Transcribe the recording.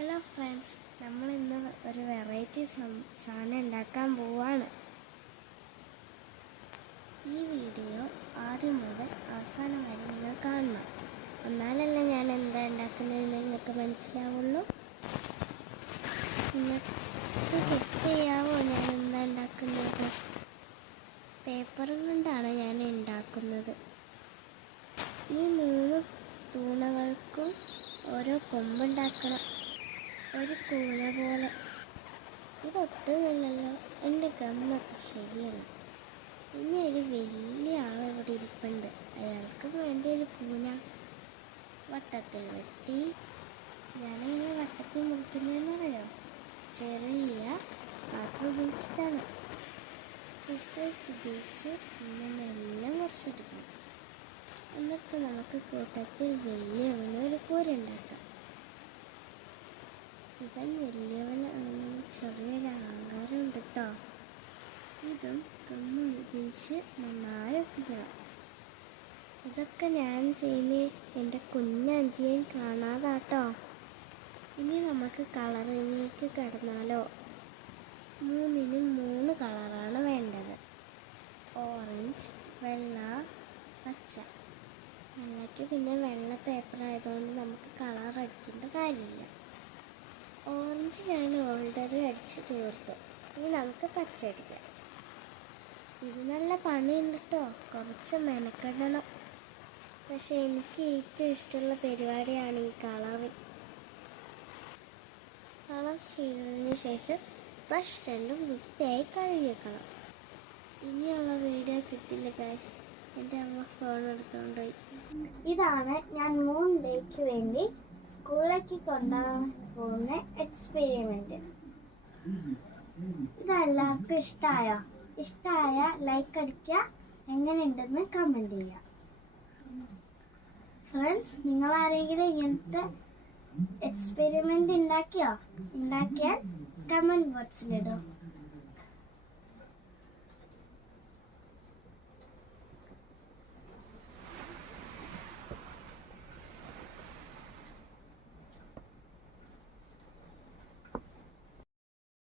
Hello friends, നമ്മൾ ഇന്ന് ഒരു വെറൈറ്റി സാധനം ഉണ്ടാക്കാൻ പോവാണ്. ഈ വീഡിയോ ആദ്യം മുതൽ അവസാനം വരെ നിങ്ങൾ കാണണം. എന്നാലല്ലേ ഞാൻ എന്താ ഉണ്ടാക്കുന്നതെന്ന് നിങ്ങൾക്ക് മനസ്സിലാവുള്ളൂ. നിങ്ങൾക്ക് ഗസ് ചെയ്യാവോ ഞാൻ എന്താ ഉണ്ടാക്കുന്നത്? പേപ്പറും കൊണ്ടാണ് ഞാൻ ഉണ്ടാക്കുന്നത്. ഈ 3 തൂണകൾക്കും ഓരോ കൊമ്പുണ്ടാക്കണം, ഒരു കൂന പോലെ. ഇതൊട്ടുമില്ലല്ലോ, എൻ്റെ ഗമ്മത്ത് ശരിയല്ല. ഇനി ഒരു വലിയ ആൾ ഇവിടെ ഇരിപ്പുണ്ട്, അയാൾക്ക് വേണ്ടി ഒരു കൂന വട്ടത്തിൽ വെട്ടി. ഞാനിങ്ങനെ വട്ടത്തിൽ മുറിക്കുന്നതെന്നറിയോ? ചെറിയ പാത്രം ഉപയോഗിച്ചിട്ടാണ്. സിസേഴ്സ് ഉപയോഗിച്ച് ഇങ്ങനെ എല്ലാം മുറിച്ചെടുക്കണം. എന്നിട്ട് നമുക്ക് കൂട്ടത്തിൽ വലിയവനൊരു കൂര ഉണ്ടാക്കാം. ഇവൻ വലിയവനാണെന്ന് ചെറിയൊരു അഹങ്കാരമുണ്ട് കേട്ടോ. ഇതും ഗമ്മ് ഉപയോഗിച്ച് നന്നായി ഒപ്പിക്കണം. ഇതൊക്കെ ഞാൻ ചെയ്യുന്ന എൻ്റെ കുഞ്ഞഞ്ചിയും കാണാതാട്ടോ. ഇനി നമുക്ക് കളറിലേക്ക് കിടന്നാലോ? 3നും 3 കളറാണ് വേണ്ടത്. ഓറഞ്ച്, വെള്ള, പച്ച. വെള്ളയ്ക്ക് പിന്നെ വെള്ള പേപ്പർ ആയതുകൊണ്ട് നമുക്ക് കളർ അടിക്കേണ്ട കാര്യമില്ല. ഓറഞ്ച് ഞാൻ ഓൾറെഡി അടിച്ച് തീർത്തു. ഇനി നമുക്ക് പച്ച അടിക്കാം. ഇത് നല്ല പണിയുണ്ട് കേട്ടോ, കുറച്ച് മെനക്കെടണം. പക്ഷെ എനിക്ക് ഏറ്റവും ഇഷ്ടമുള്ള പരിപാടിയാണ് ഈ കളറിങ്. കളർ ചെയ്തതിന് ശേഷം ബ്രഷ് 2 വൃത്തിയായി കഴുകിയേക്കണം. ഇനിയുള്ള വീഡിയോ കിട്ടില്ല ഗൈസ്, എൻ്റെ അമ്മ ഫോൺ എടുത്തുകൊണ്ടുപോയി. ഇതാണ് ഞാൻ 3 ഡേയ്ക്ക് വേണ്ടി സ്കൂളിലേക്ക് കൊണ്ടുപോകാൻ പോകുന്ന എക്സ്പെരിമെന്റ്. ഇതെല്ലാവർക്കും ഇഷ്ടമായോ? ഇഷ്ടമായ ലൈക്ക് അടിക്കുക, എങ്ങനെയുണ്ടെന്ന് കമന്റ് ചെയ്യുക. ഫ്രണ്ട്സ്, നിങ്ങൾ ആരെങ്കിലും ഇങ്ങനത്തെ എക്സ്പെരിമെന്റ് ഉണ്ടാക്കിയാൽ കമന്റ് ബോക്സിലിടും.